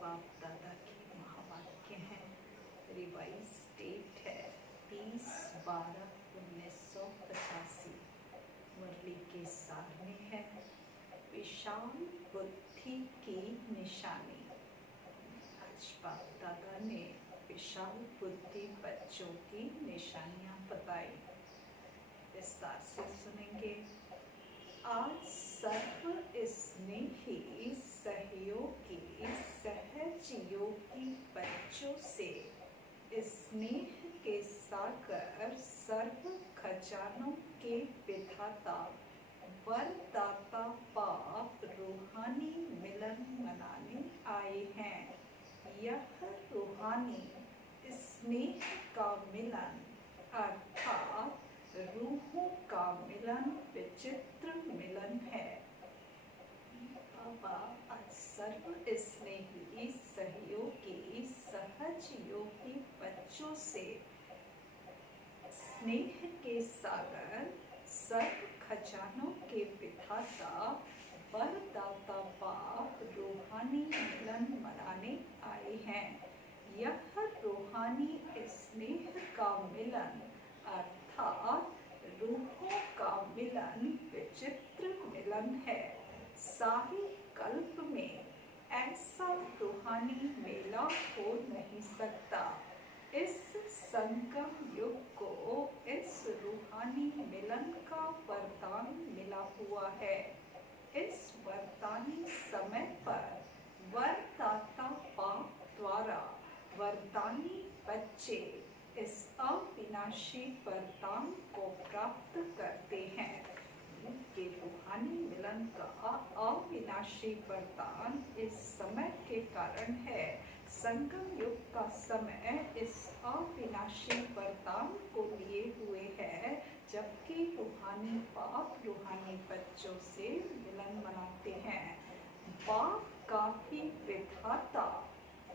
बाप दादा की महावाक्य हैं। रिवाइज डेट है 30/12/1985। मुरली के सार में है विशाल बुद्धि की निशानी। आज बाप दादा ने विशाल बुद्धि बच्चों की निशानियां बताई, विस्तार से सुनेंगे। आज सर्व स्नेही सहयोगी सहज योगी बच्चों से स्नेह के सागर सर्व खजानों के विधाता वरदाता बाप रूहानी मिलन मनाने आए हैं। यह रूहानी स्नेह का मिलन अर्थात रूहों का मिलन विचित्र मिलन है। बाबा आज सर्व स्नेही सहयोगी सहज योगी बच्चों से स्नेह के सागर सर्व खजानों के विधाता वरदाता बाप रूहानी मिलन मनाने आए हैं। यह रूहानी स्नेह का मिलन अर्थात रूहों का मिलन विचित्र मिलन है। सारे कल्प में ऐसा रूहानी मेला हो नहीं सकता। इस संगम युग को इस रूहानी मिलन का वरदान मिला हुआ है। इस वरदानी समय पर वरदाता बाप द्वारा वरदानी बच्चे इस अविनाशी वरदान को प्राप्त करते हैं। के रूहानी मिलन का अविनाशी वरदान इस समय के कारण है। संगम युग का समय इस अविनाशी वरदान को लिए हुए है, जबकि रूहानी बाप रूहानी बच्चों से मिलन मनाते हैं। बाप का ही विधाता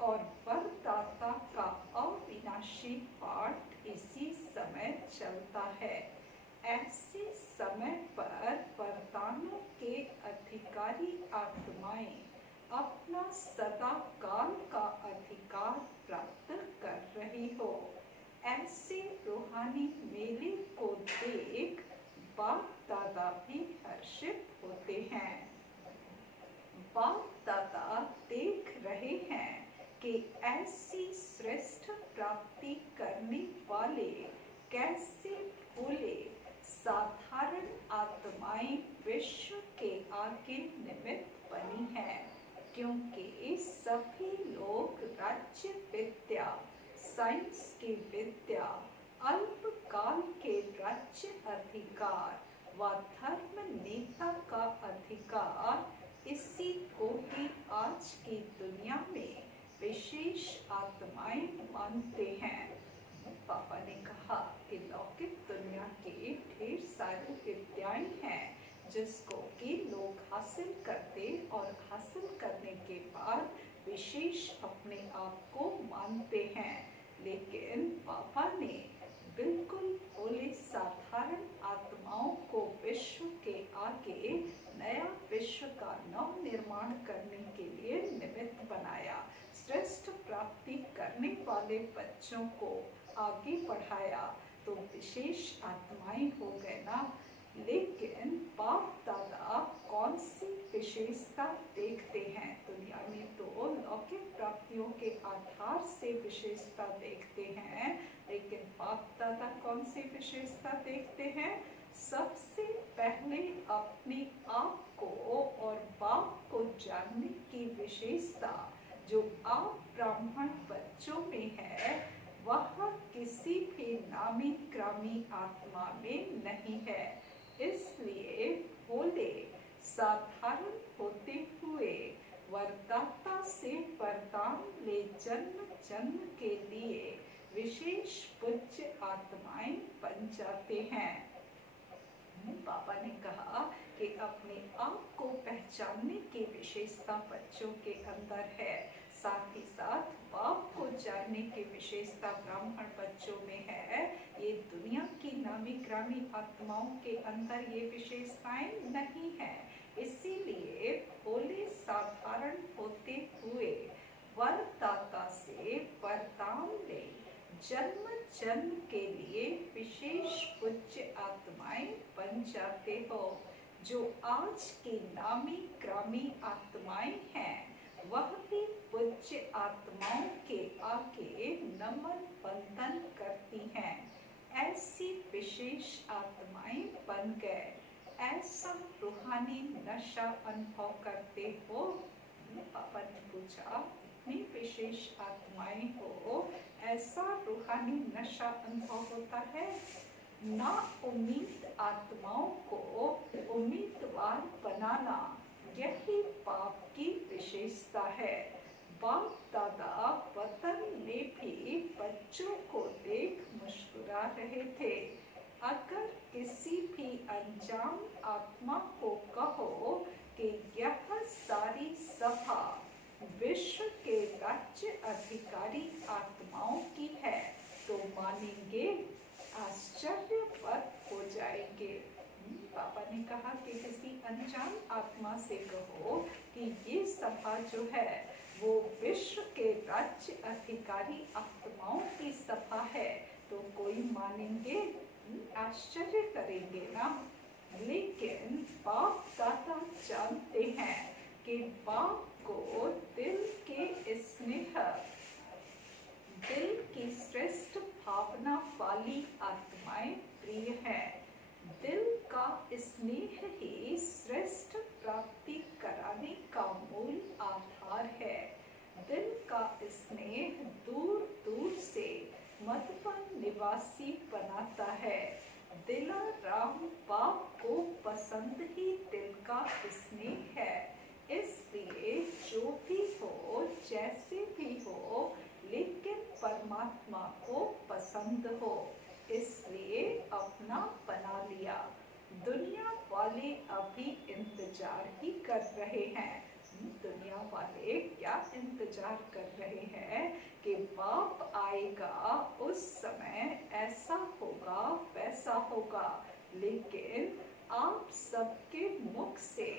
और वरदाता का अविनाशी पाठ इसी समय चलता है। ऐसे समय पर वरदानों के अधिकारी आत्माएं अपना सदा काल का अधिकार प्राप्त कर रही हो। ऐसे रूहानी मेले को देख बाप दादा भी हर्षित होते हैं। बाप दादा देख रहे हैं कि ऐसी श्रेष्ठ प्राप्ति करने वाले कैसे भोले साधारण आत्माएं विश्व के आगे निमित्त बनी हैं, क्योंकि सभी लोग राज्य विद्या साइंस की विद्या अल्पकाल के राज्य अधिकार व धर्म नेता का अधिकार इसी को ही आज की दुनिया में विशेष आत्माएं मानते हैं। पापा ने कहा कि लौकिक दुनिया के ढेर सारी विद्याएं हैं जिसको कि लोग हासिल करते और हासिल करने के बाद विशेष अपने आप को मानते हैं, लेकिन पापा ने बिल्कुल भोले साधारण आत्माओं को विश्व के आगे नया विश्व का नव निर्माण करने के लिए निमित्त बनाया। श्रेष्ठ प्राप्ति करने वाले बच्चों को आगे बढ़ाया तो विशेष आत्माएं हो गए ना। लेकिन बाप दादा कौन सी विशेषता देखते हैं? दुनिया में तो लौकिक प्राप्तियों के आधार से विशेषता देखते हैं, लेकिन बाप दादा कौन सी विशेषता देखते हैं? सबसे पहले अपने आप को और बाप को जानने की विशेषता जो आप ब्राह्मण बच्चों में है, वह किसी भी नामी ग्रामी आत्मा में नहीं है। इसलिए भोले साधारण होते हुए वरदाता से वरदान ले जन्म जन्म के लिए विशेष पूज्य आत्माएं बन जाते हैं। बाबा ने कहा कि अपने आप को पहचानने की विशेषता बच्चों के अंदर है, साथ ही साथ बाप को जानने की विशेषता ब्राह्मण बच्चों में है। ये दुनिया की नामी ग्रामी आत्माओं के अंदर ये विशेषताएं नहीं है। इसीलिए भोले साधारण होते हुए वरदाता से वरदान ले जन्म जन्म के लिए विशेष पूज्य आत्माएं बन जाते हो। जो आज की नामी ग्रामी आत्माएं हैं वह भी पूज्य आत्माओं के आगे नमन वंदन करती हैं। ऐसी विशेष आत्माएं बन गए। ऐसा रूहानी नशा अनुभव करते हो? पापा ने पूछा, इतनी विशेष आत्माएं हो, ऐसा रूहानी नशा अनुभव होता है? ना उम्मीद आत्माओं को उम्मीदवार बनाना, यही पाप की विशेषता है। बाप दादा वतन में भी बच्चों को देख मुस्कुरा रहे थे। अगर किसी भी अनजान आत्मा को कहो कि यह सारी सभा विश्व के राज्य अधिकारी आत्माओं की है तो मानेंगे? आश्चर्यवत हो जाएंगे। पापा ने कहा कि किसी अनजान आत्मा से कहो कि ये सभा जो है वो विश्व के राज्य अधिकारी आत्माओं की सभा है तो कोई मानेंगे? आश्चर्य करेंगे ना। लेकिन बाप दादा जानते हैं कि बाप को दिल के स्नेह, दिल की श्रेष्ठ भावना वाली आत्माएं प्रिय हैं। दिल का स्नेह ही श्रेष्ठ प्राप्ति कराने का मूल आधार है। दिल का स्नेह दूर दूर से मधुबन निवासी बनाता है। दिलाराम बाप को पसंद ही दिल का स्नेह है। इसलिए जो भी हो, जैसे भी हो, लेकिन परमात्मा को पसंद हो, इसलिए अपना बना लिया। दुनिया वाले अभी इंतजार ही कर रहे हैं। दुनिया वाले क्या इंतजार कर रहे हैं कि बाप आएगा, उस समय ऐसा होगा, वैसा होगा। लेकिन आप सबके मुख से,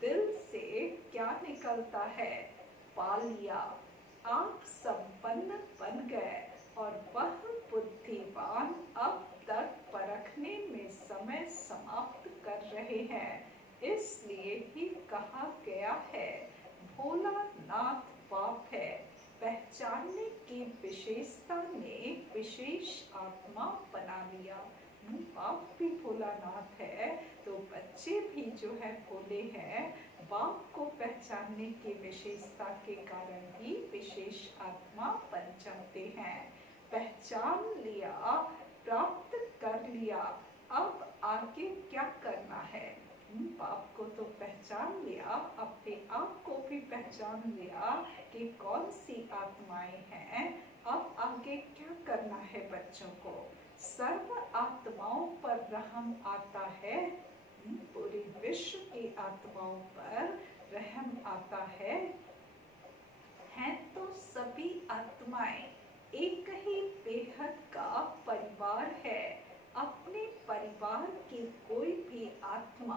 दिल से क्या निकलता है? पा लिया। आप संपन्न बन गए और वह बुद्धिमान अब तक परखने में समय समाप्त कर रहे हैं। इसलिए ही कहा गया है भोलानाथ बाप है। पहचानने की विशेषता ने विशेष आत्मा बना लिया। बाप भी भोलानाथ है तो बच्चे भी जो है भोले हैं। बाप को पहचानने की विशेषता के कारण ही विशेष आत्मा बन जाते हैं। पहचान लिया, प्राप्त कर लिया, अब आगे क्या करना है? बाप को तो पहचान लिया, अपने आप को भी पहचान लिया कि कौन सी आत्माएं हैं। अब आगे क्या करना है बच्चों को? सर्व आत्माओं पर रहम आता है। पूरे विश्व की आत्माओं पर रहम आता है। हैं तो सभी आत्माएं एक ही बेहद का परिवार है। अपने परिवार की कोई भी आत्मा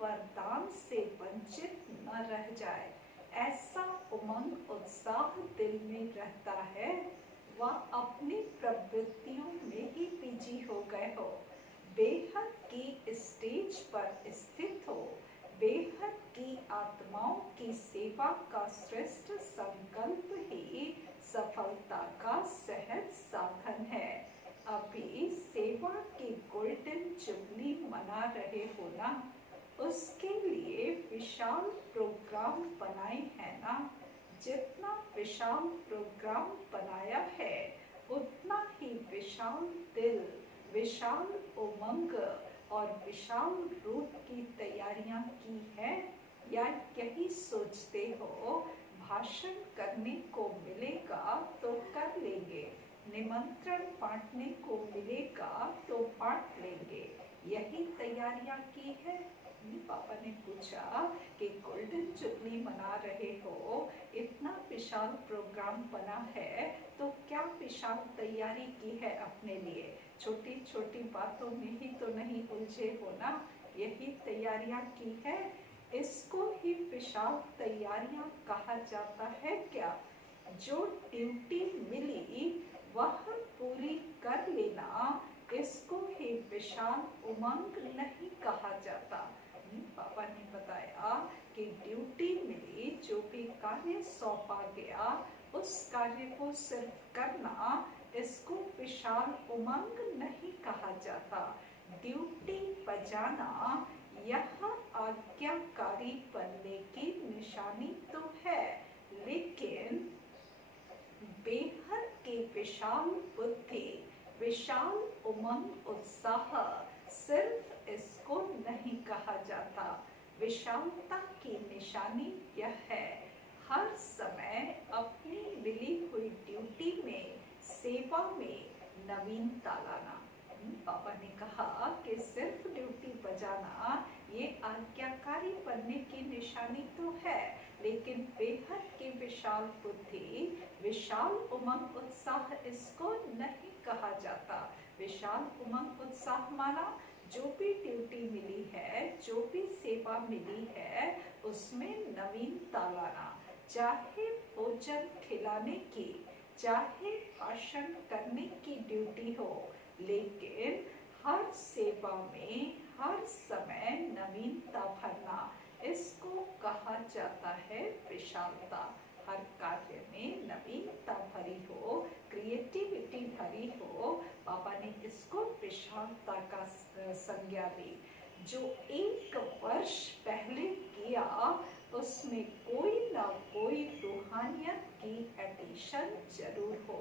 वरदान से वंचित न रह जाए, ऐसा उमंग उत्साह दिल में रहता है। वह अपनी प्रवृत्तियों में ही बिजी हो गए हो, बेहद की स्टेज पर स्थित हो। बेहद की आत्माओं की सेवा का श्रेष्ठ संकल्प ही सफलता का सहज साधन है। अभी सेवा की गोल्डन जुबली मना रहे हो ना, उसके लिए विशाल प्रोग्राम बनाए हैं ना। जितना विशाल प्रोग्राम बनाया है उतना ही विशाल दिल, विशाल उमंग और विशाल रूप की तैयारियां की है। या यही सोचते हो भाषण करने को मिलेगा तो कर लेंगे, निमंत्रण बांटने को मिलेगा तो बांट लेंगे, यही तैयारियां की है? पापा ने पूछा कि गोल्डन जुबली मना रहे हो, इतना विशाल प्रोग्राम बना है तो क्या विशाल तैयारी की है अपने लिए? छोटी छोटी बातों में ही तो नहीं उलझे हो ना, यही तैयारियां की है। इसको ही विशाल तैयारियां कहा जाता है क्या? जो ड्यूटी मिली वह पूरी कर लेना, इसको ही विशाल उमंग नहीं कहा जाता। पापा ने बताया कि ड्यूटी मिली, जो भी कार्य सौंपा गया उस कार्य को सिर्फ करना, इसको विशाल उमंग नहीं कहा जाता। ड्यूटी बजाना यह आज्ञाकारी बनने की निशानी तो है, लेकिन बेहद की विशाल बुद्धि, विशाल उमंग उत्साह सिर्फ इसको नहीं कहा जाता। विशालता की निशानी यह है, हर समय अपनी मिली हुई ड्यूटी में, सेवा में नवीनता लाना। पापा ने कहा कि सिर्फ ड्यूटी बजाना ये आज्ञाकारी बनने की निशानी तो है, लेकिन बेहद की विशाल बुद्धि, विशाल उमंग उत्साह इसको नहीं कहा जाता। विशाल उमंग उत्साह माना जो भी ड्यूटी मिली है, जो भी सेवा मिली है, उसमें नवीनता लाना। चाहे भोजन खिलाने की, चाहे भाषण करने की ड्यूटी हो, लेकिन हर सेवा में हर समय नवीनता भरना, इसको कहा जाता है विशालता। हर कार्य में नवीनता भरी हो, क्रिएटिविटी भरी हो, पापा ने इसको विशालता का संज्ञा दी। जो 1 वर्ष पहले किया उसमें कोई ना कोई रूहानियत की एडिशन जरूर हो।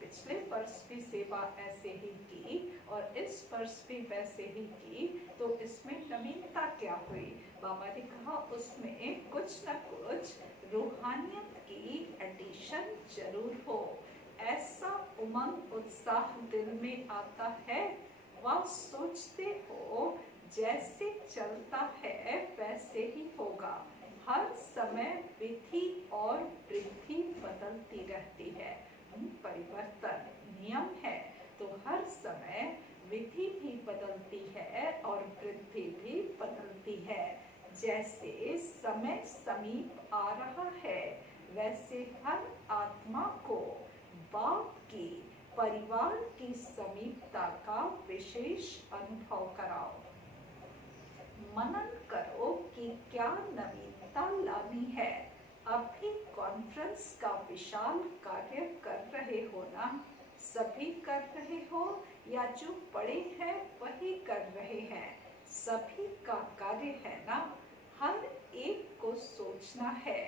पिछले वर्ष भी सेवा ऐसे ही की और इस वर्ष भी वैसे ही की, तो इसमें नवीनता क्या हुई? बाबा ने कहा उसमें कुछ न कुछ रूहानियत की एडिशन जरूर हो। ऐसा उमंग उत्साह दिल में आता है, वह सोचते हो जैसे चलता है वैसे ही होगा। हर समय विधि और वृद्धि बदलती रहती है। परिवर्तन नियम है, तो हर समय विधि भी बदलती है और वृद्धि भी बदलती है। जैसे समय समीप आ रहा है, वैसे हर आत्मा को बाप की, परिवार की समीपता का विशेष अनुभव कराओ। मनन करो कि क्या नवीनता लानी है। अभी कॉन्फ्रेंस का विशाल कार्य कर रहे हो ना? सभी कर रहे हो या जो बड़े हैं वही कर रहे हैं? सभी का कार्य है ना? हर एक को सोचना है,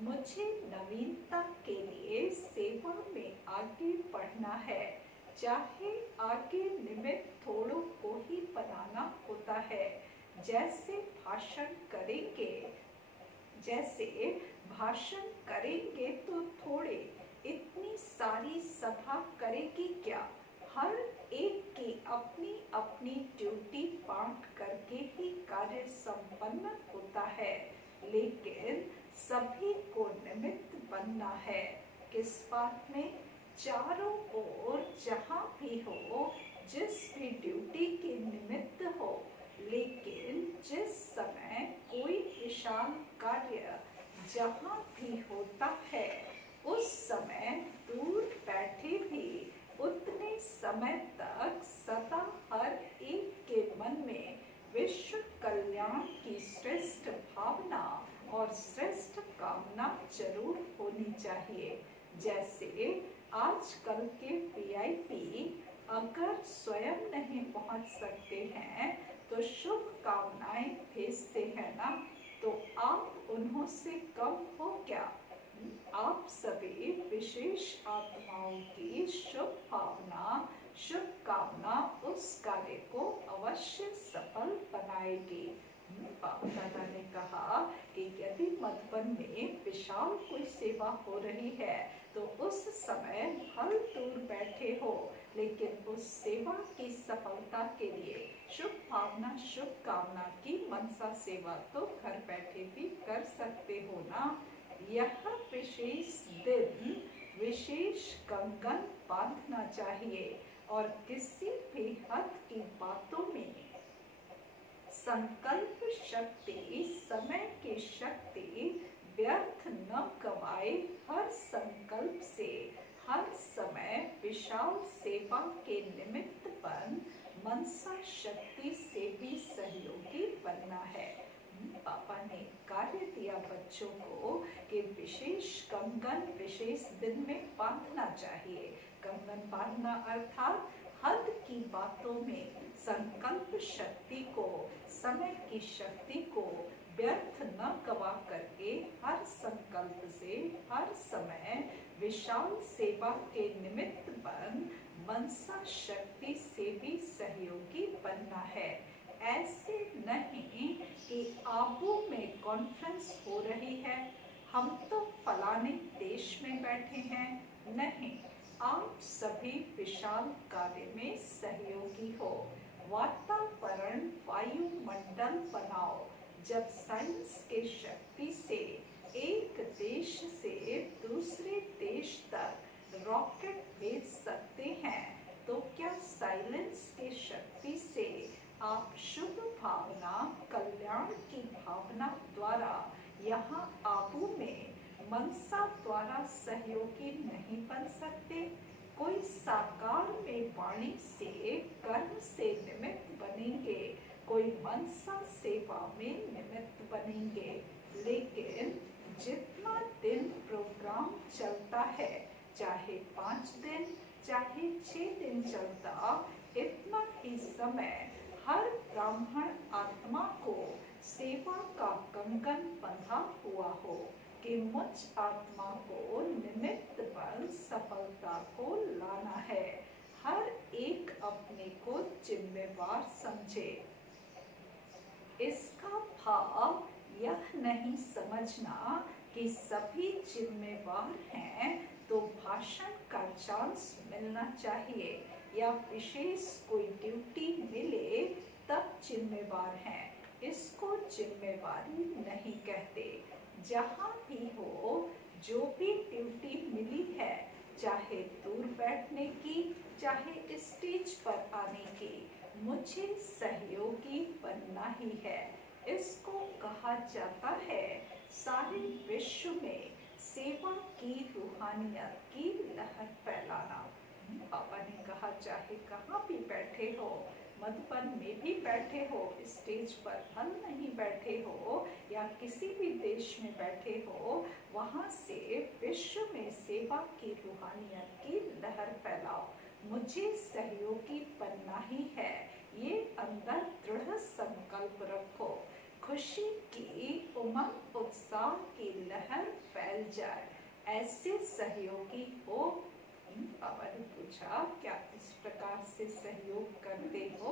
मुझे नवीनता के लिए सेवा में आगे बढ़ना है। चाहे आगे निमित्त थोड़ों को ही बनाना होता है। जैसे भाषण करेंगे तो थोड़े, इतनी सारी सभा करेगी क्या? हर एक की अपनी अपनी ड्यूटी बांट करके ही कार्य संपन्न होता है, लेकिन सभी को निमित्त बनना है। किस बात में? चारों ओर जहाँ भी हो, जिस भी ड्यूटी के निमित्त हो, लेकिन जिस समय कोई विशाल कार्य जहाँ भी होता है, उस समय दूर बैठे भी उतने समय तक सदा हर एक के मन में विश्व कल्याण की श्रेष्ठ भावना और श्रेष्ठ कामना जरूर होनी चाहिए। जैसे आजकल के वीआईपी अगर स्वयं नहीं पहुंच सकते हैं तो शुभ कामनाएं भेजते हैं ना, तो आप उन्हों से कम हो क्या? आप सभी विशेष आत्माओं की शुभ भावना, शुभ कामना उस कार्य को अवश्य सफल बनाएगी। बाबा दादा ने कहा कि यदि मधुबन में विशाल कोई सेवा हो रही है तो उस समय हर दूर बैठे हो, लेकिन उस सेवा की सफलता के लिए शुभ भावना, शुभ कामना की मनसा सेवा तो घर बैठे भी कर सकते हो ना। यह विशेष दिन विशेष कंगन बांधना चाहिए और किसी भी हद की बातों में संकल्प शक्ति, समय की शक्ति व्यर्थ न गवाए। हर संकल्प हर समय विशाल सेवा के निमित्त बन मनसा शक्ति से भी सहयोगी बनना है। पापा ने कार्य दिया बच्चों को कि विशेष कंगन विशेष दिन में बांधना चाहिए। कंगन बांधना अर्थात हद की बातों में संकल्प शक्ति को, समय की शक्ति को व्यर्थ न गवा करके हर संकल्प से हर समय विशाल सेवा के निमित्त बन मनसा शक्ति से भी सहयोगी बनना है। ऐसे नहीं कि आबू में कॉन्फ्रेंस हो रही है, हम तो फलाने देश में बैठे हैं। नहीं, आप सभी विशाल कार्य में सहयोगी हो। वातावरण वायुमंडल बनाओ। जब साइंस के शक्ति से एक देश से दूसरे देश तक रॉकेट भेज सकते हैं, तो क्या साइलेंस की शक्ति से आप शुभ भावना, कल्याण की भावना द्वारा यहाँ आबू में मनसा द्वारा सहयोगी नहीं बन सकते? कोई साकार में वाणी से, कर्म से निमित्त बनेंगे, कोई मनसा सेवा में निमित्त बनेंगे। लेकिन जितना दिन प्रोग्राम चलता है, चाहे 5 दिन चाहे 6 दिन चलता, इतना ही समय हर ब्राह्मण आत्मा को सेवा का कंगन बंधा हुआ हो कि मुझ आत्मा को निमित्त बन सफलता को लाना है। हर एक अपने को जिम्मेवार समझे। इसका भाव यह नहीं समझना कि सभी जिम्मेवार हैं तो भाषण का चांस मिलना चाहिए या विशेष कोई ड्यूटी मिले तब जिम्मेवार हैं। इसको जिम्मेवारी नहीं कहते। जहाँ भी हो, जो भी ड्यूटी मिली है, चाहे दूर बैठने की, चाहे स्टेज पर आने की, मुझे सहयोगी बनना ही है। इसको कहा जाता है सारे विश्व में सेवा की रूहानियत की लहर फैलाना। पापा ने कहा चाहे कहाँ भी बैठे हो, मधुबन में भी बैठे हो, स्टेज पर हम नहीं बैठे हो या किसी भी देश में बैठे हो, वहाँ से विश्व में सेवा की रूहानियत की लहर फैलाओ। मुझे सहयोगी बनना ही है, ये अंदर दृढ़ संकल्प रखो। खुशी की उमंग उत्साह की लहर फैल जाए, ऐसे सहयोगी हो। पापा ने पूछा क्या इस प्रकार से सहयोग करते हो?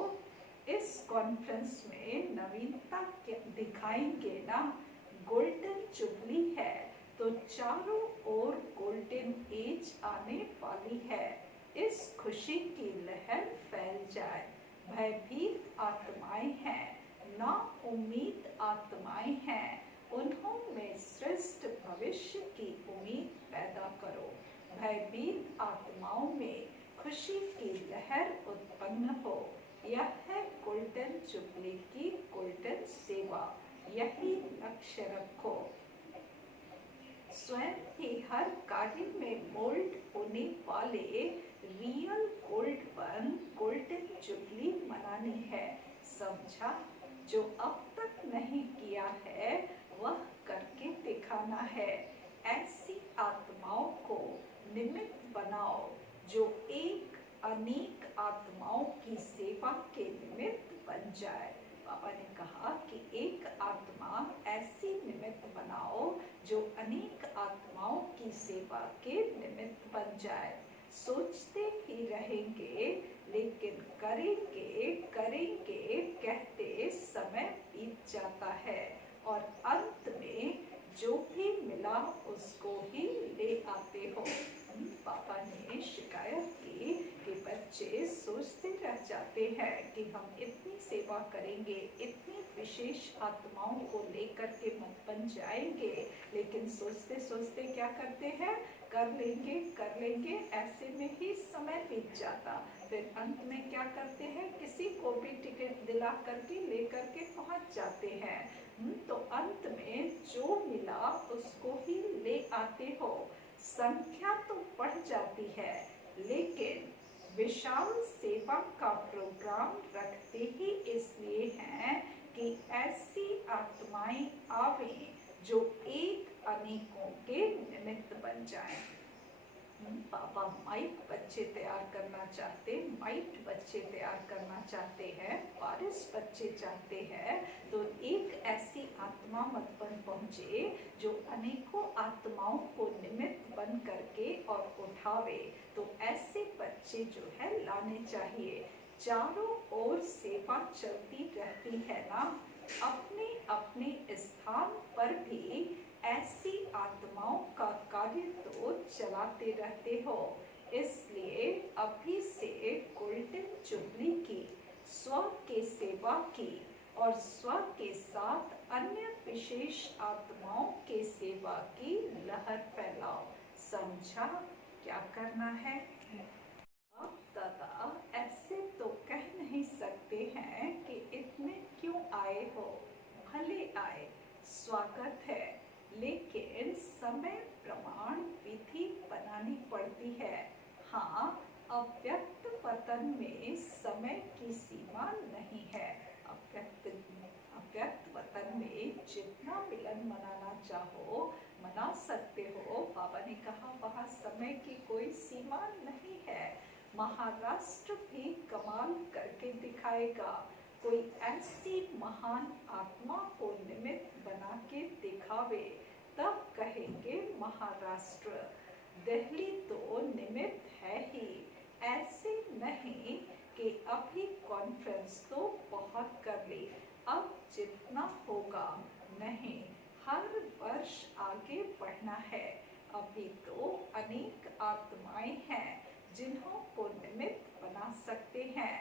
इस कॉन्फ्रेंस में नवीनता दिखाएंगे ना। गोल्डन जुबली है तो चारों ओर गोल्डन एज आने वाली है। इस खुशी की लहर फैल जाए। भयभीत आत्माएं हैं, ना उम्मीद आत्माएं हैं, उन्हों में श्रेष्ठ भविष्य की उम्मीद पैदा करो। भयभीत आत्माओं में खुशी की लहर उत्पन्न हो। यह है गोल्डन जुबली की गोल्डन सेवा। यही लक्ष्य रखो। स्वयं ही हर कार्य में मोल्ड होने वाले रियल गोल्ड बन गोल्डन जुबली मनानी है। समझा? जो अब तक नहीं किया है वह करके दिखाना है। ऐसी आत्माओं को निमित्त बनाओ जो एक अनेक आत्माओं की सेवा के निमित्त बन जाए। पापा ने कहा कि एक आत्मा ऐसी निमित्त बनाओ जो अनेक आत्माओं की सेवा के निमित्त बन जाए। सोचते ही रहेंगे लेकिन करेंगे करेंगे कहते समय बीत जाता है और अंत में जो भी मिला उसको ही ले आते हो। पापा ने शिकायत की कि बच्चे सोचते रह जाते हैं कि हम इतनी सेवा करेंगे, इतनी विशेष आत्माओं को लेकर के मत बन जाएंगे, लेकिन सोचते सोचते क्या करते हैं, कर लेंगे, ऐसे में ही समय बीत जाता। फिर अंत में क्या करते हैं, किसी को भी टिकट दिला करके लेकर के पहुंच जाते हैं। तो अंत में जो मिला उसको ही ले आते हो। संख्या तो बढ़ जाती है, लेकिन विशाल सेवा का प्रोग्राम रखते ही इसलिए हैं कि ऐसी आत्माएं आवें जो एक अनेकों के निमित्त बन जाएं। पापा माइट बच्चे तैयार करना चाहते, माइट बच्चे तैयार करना चाहते हैं, पारिस बच्चे चाहते हैं, तो एक ऐसी आत्मा मत बन पहुंचे जो अनेकों आत्माओं को निमित्त बन करके और उठावे। तो ऐसे बच्चे जो है लाने चाहिए। चारों ओर सेवा चलती रहती है ना, अपने अपने स्थान पर भी ऐसी आत्माओं का कार्य तो चलाते रहते हो। इसलिए अभी से गोल्डन जुबली की, स्व के सेवा की और स्व के साथ अन्य विशेष आत्माओं के सेवा की लहर फैलाओ। समझा क्या करना है? आप दादा ऐसे तो कह नहीं सकते हैं कि इतने क्यों आए हो, भले आए, स्वागत है, लेकिन समय प्रमाण विधि बनानी पड़ती है। हाँ, अव्यक्त वतन में समय की सीमा नहीं है। अव्यक्त वतन में जितना मिलन मनाना चाहो मना सकते हो। बाबा ने कहा वहाँ समय की कोई सीमा नहीं है। महाराष्ट्र भी कमाल करके दिखाएगा। कोई ऐसी महान आत्मा को निमित्त बना के दिखावे, तब कहेंगे महाराष्ट्र। दिल्ली तो निमित्त है ही, ऐसे नहीं कि अभी कॉन्फ्रेंस तो बहुत कर ली, अब जितना होगा नहीं, हर वर्ष आगे बढ़ना है। अभी तो अनेक आत्माएं हैं जिन्हों को निमित्त बना सकते हैं।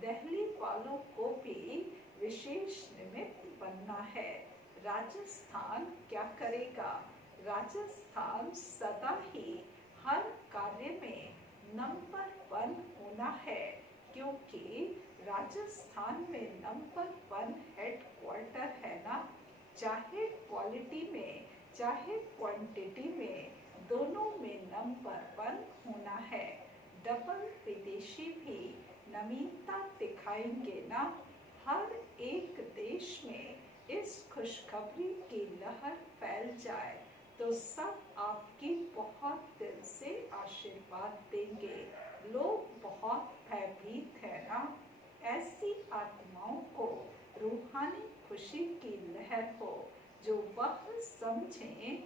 दिल्ली वालों को भी विशेष निमित्त बनना है। राजस्थान क्या करेगा? राजस्थान सदा ही हर कार्य में नंबर 1 होना है, क्योंकि राजस्थान में नंबर 1 हेडक्वार्टर है ना। चाहे क्वालिटी में चाहे क्वांटिटी में, दोनों में नंबर 1 होना है। डबल विदेशी भी नवीनता दिखाएंगे ना। हर एक देश में इस खुशखबरी की लहर फैल जाए तो सब आपकी बहुत दिल से आशीर्वाद देंगे। लोग बहुत भयभीत है ना। ऐसी आत्माओं को रूहानी खुशी की लहर हो, जो वह समझें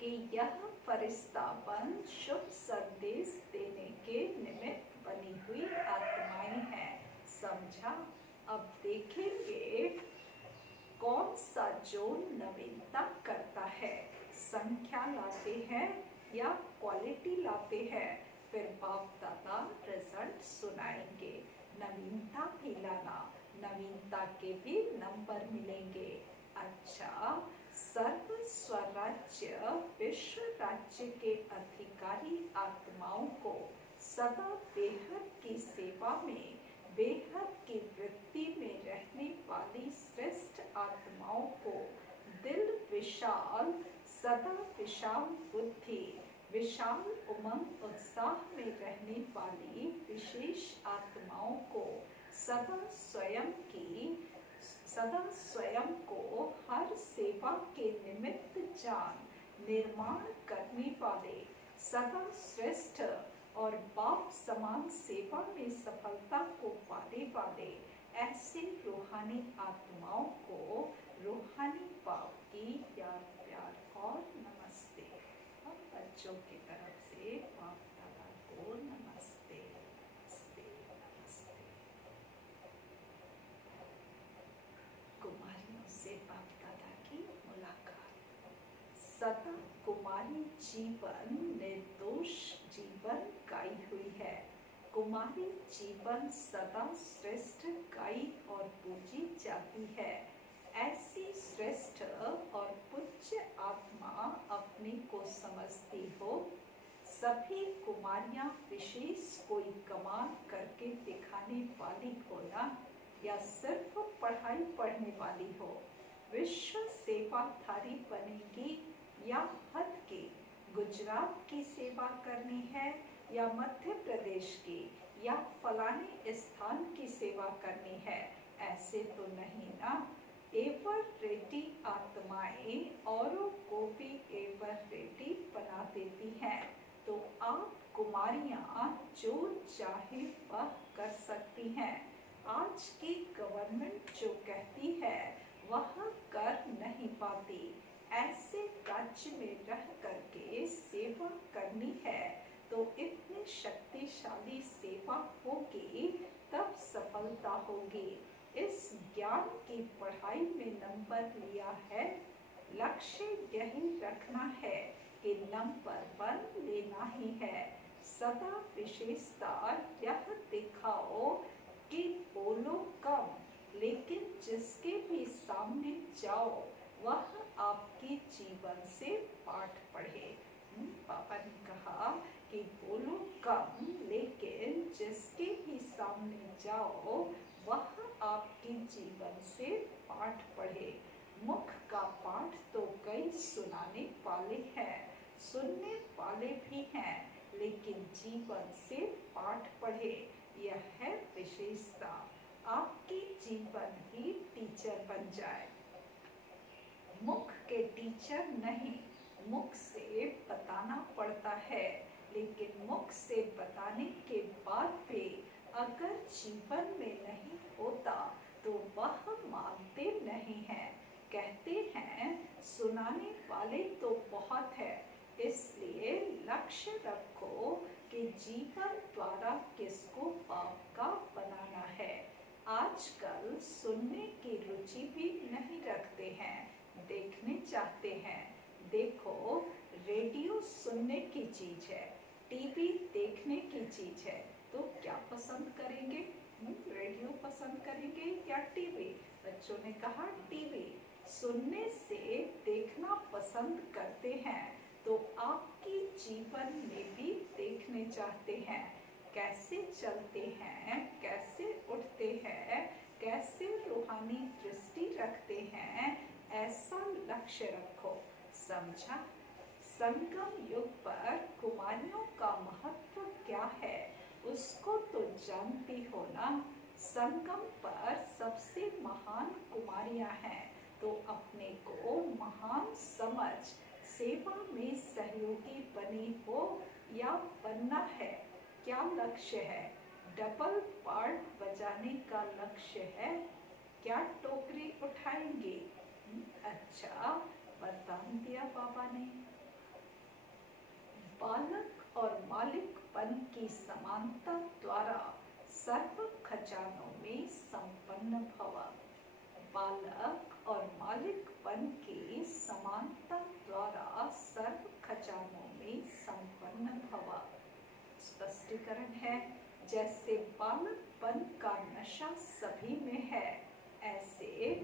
कि यह फरिश्तापन शुभ संदेश देने के निमित्त बनी हुई आत्माएं हैं। समझा? अब देखेंगे कौन सा जोन नवीनता करता है। संख्या लाते हैं या क्वालिटी लाते हैं। फिर बाप दादा रिजल्ट सुनाएंगे। नवीनता भी लाना, नवीनता के भी नंबर मिलेंगे। अच्छा, सर्व स्वराज्य विश्व राज्य के अधिकारी आत्माओं को सदा बेहद की सेवा में, बेहद की वृत्ति में रहने वाली श्रेष्ठ आत्माओं को दिल विशाल, सदा विशाल बुद्धि, विशाल उमंग उत्साह में रहने वाली विशेष आत्माओं को सदा स्वयं को हर सेवा के निमित्त जान निर्माण करने वाले, सदा श्रेष्ठ और बाप समान सेवा में सफलता को पाने वाले ऐसे रूहानी आत्माओं को रूहानी बाप की याद, प्यार और नमस्ते। हम बच्चों की तरफ से बाप दादा को नमस्ते, नमस्ते, नमस्ते। कुमारियों से बाप दादा की मुलाकात। सदा कुमारी जीवन निर्दोष जीवन गाई हुई है। कुमारी जीवन सदा श्रेष्ठ गाई और पूजी जाती है। ऐसी श्रेष्ठ और पूज्य आत्मा अपने को समझती हो। सभी कुमारियां विशेष कोई कमाल करके दिखाने वाली हो ना, या सिर्फ पढ़ाई पढ़ने वाली हो। विश्व सेवाधारी बनेगी या हद की गुजरात की सेवा करनी है या मध्य प्रदेश की या फलाने स्थान की सेवा करनी है, ऐसे तो नहीं ना। एवर रेडी आत्माएं औरों को भी एवर रेडी बना देती हैं। तो आप कुमारियां जो चाहे वह कर सकती हैं। आज की गवर्नमेंट जो कहती है वह कर नहीं पाती। ऐसे राज्य में रह करके सेवा करनी है तो इतनी शक्तिशाली सेवा होगी तब सफलता होगी। इस ज्ञान की पढ़ाई में नंबर लिया है, लक्ष्य यही रखना है कि नंबर 1 लेना ही है। सदा विशेषता यह दिखाओ कि बोलो कम, लेकिन जिसके भी सामने जाओ वह आपके जीवन से पाठ पढ़े। पापा ने कहा कि बोलो कम, लेकिन जिसके भी सामने जाओ वह आपके जीवन से पाठ पढ़े। मुख का पाठ तो कई सुनाने वाले हैं, सुनने वाले भी हैं, लेकिन जीवन से पाठ पढ़े, यह है विशेषता। आपकी जीवन ही टीचर बन जाए। मुख के टीचर नहीं, मुख से बताना पड़ता है, लेकिन मुख से बताने के बाद भी अगर जीवन में नहीं होता तो वह मानते नहीं हैं। कहते हैं सुनाने वाले तो बहुत है, इसलिए लक्ष्य रखो कि जीवन द्वारा किसको बाप का बनाना है। आजकल सुनने की रुचि भी नहीं रखते हैं, देखने चाहते हैं। देखो, रेडियो सुनने की चीज है, टीवी देखने की चीज है, तो क्या पसंद करेंगे? रेडियो पसंद करेंगे या टीवी? बच्चों ने कहा टीवी। सुनने से देखना पसंद करते हैं, तो आपकी जीवन में भी देखने चाहते हैं। कैसे चलते हैं, कैसे उठते हैं, कैसे रूहानी दृष्टि रखते हैं, ऐसा लक्ष्य रखो। समझा? संगम युग पर कुमारियों का महत्व क्या है उसको तो जानती हो ना। संगम पर सबसे महान कुमारियां हैं, तो अपने को महान समझ सेवा में सहयोगी बनी हो या बनना है। क्या लक्ष्य है? डबल पार्ट बजाने का लक्ष्य है? क्या टोकरी उठाएंगे? अच्छा, वरदान दिया बाबा ने। बालक और मालिकपन की समानता द्वारा सर्व खजानों में संपन्न भव। बालक और मालिकपन की समानता द्वारा सर्व खजानों में संपन्न भव। स्पष्टीकरण है, जैसे बालकपन का नशा सभी में है, ऐसे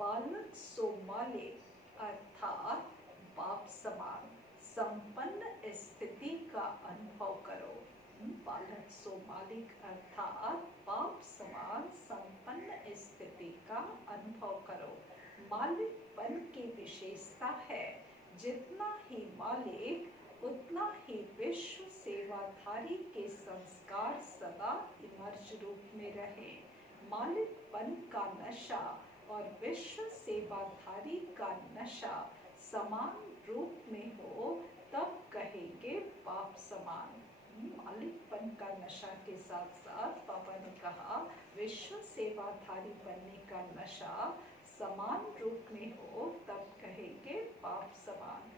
बालक सो मालिक अर्थात बाप समान संपन्न स्थिति का अनुभव करो। बालक सो मालिक अर्थात बाप समान संपन्न स्थिति का अनुभव करो। मालिकपन की विशेषता है, जितना ही मालिक उतना ही विश्व सेवाधारी के संस्कार सदा इमर्ज रूप में रहे। मालिकपन का नशा और विश्व सेवाधारी का नशा समान रूप में हो तब कहेंगे बाप समान। मालिकपन का नशा के साथ साथ पापा ने कहा विश्व सेवाधारी बनने का नशा समान रूप में हो तब कहेंगे बाप समान।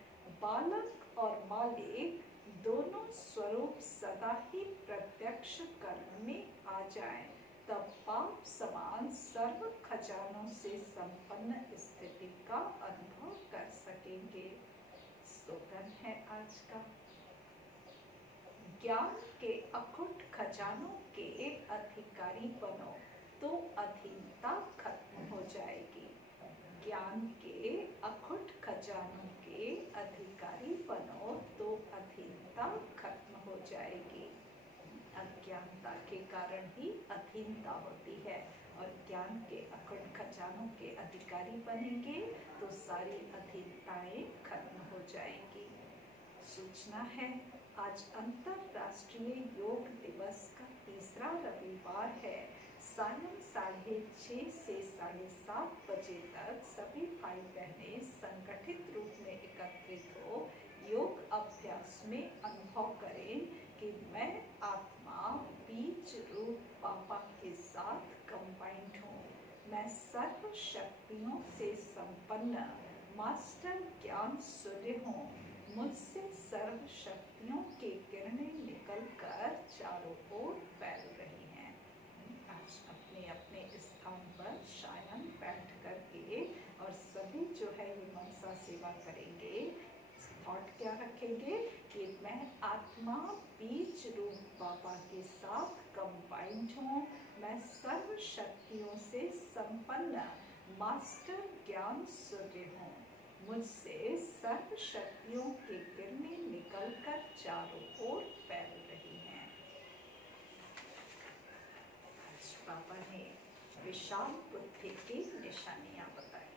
बालक और मालिक दोनों स्वरूप सदा ही प्रत्यक्ष कर्म में आ जाएं, तब बाप समान सर्व खजानों से संपन्न स्थिति का अनुभव कर सकेंगे। स्लोगन है आज का, ज्ञान के अखुट खजानों के अधिकारी बनो तो अधीनता खत्म हो जाएगी। ज्ञान के अखुट खजानों के अधिकारी बनो तो अधीनता खत्म हो जाएगी। अज्ञानता के कारण ही अधीनता होती है, और ज्ञान के अखुट खजानों के अधिकारी बनेंगे तो सारी अधीनताएं खत्म हो जाएंगी। सूचना है, आज अंतर्राष्ट्रीय योग दिवस का तीसरा रविवार है। सायं 6:30 से 7:30 बजे तक सभी भाई बहनें संगठित रूप में एकत्रित हो योग अभ्यास में अनुभव करें कि मैं आत्मा बीज रूप बाबा के साथ कंबाइंड हूँ। मैं सर्व शक्तियों से संपन्न मास्टर ज्ञान सूर्य हूँ। मुझसे सर्व शक्तियों की किरणें निकलकर चारों ओर फैल रही हैं। आज अपने अपने स्थान पर शायन बैठ करके और सभी जो है ये मनसा सेवा करेंगे। थॉट क्या रखेंगे कि मैं आत्मा बीज रूप बाबा के साथ कंबाइंड हूँ। मैं सर्व शक्तियों से संपन्न मास्टर ज्ञान सूर्य हूँ। मुझसे सर्व शक्तियों की किरणें निकलकर चारों ओर फैल रही हैं। आज बाबा ने विशाल बुद्धि की निशानियां बताई।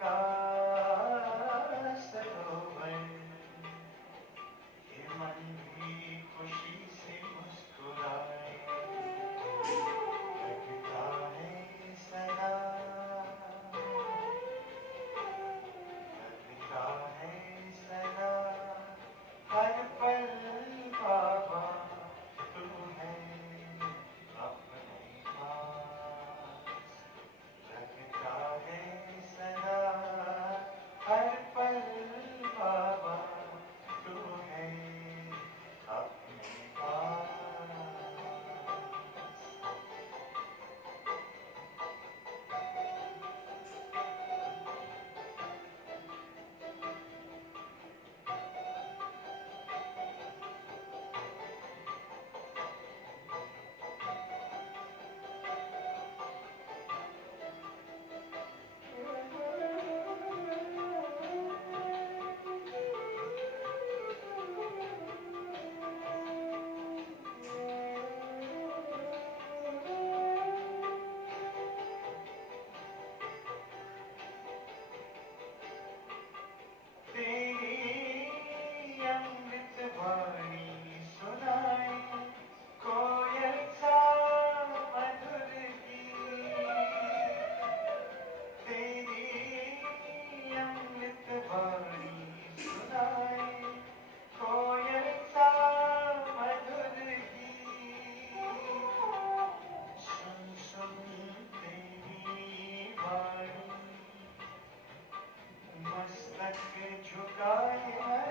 का सरोवर, ये मन भी खुशी से मुस्कुराए, लगता है सदा, लगता है सदा, हर पल बाबा तू है अपने पास, लगता है सदा, हर पल बाबा तू है अपने पास। तेरी अमृत वाणी सुनाए, कोयल सा मधुर गीत, तेरी अमृत वाणी सुनाए, कोयल सा मधुर गीत, सुन सुन तेरी वाणी, मस्तक झुकाए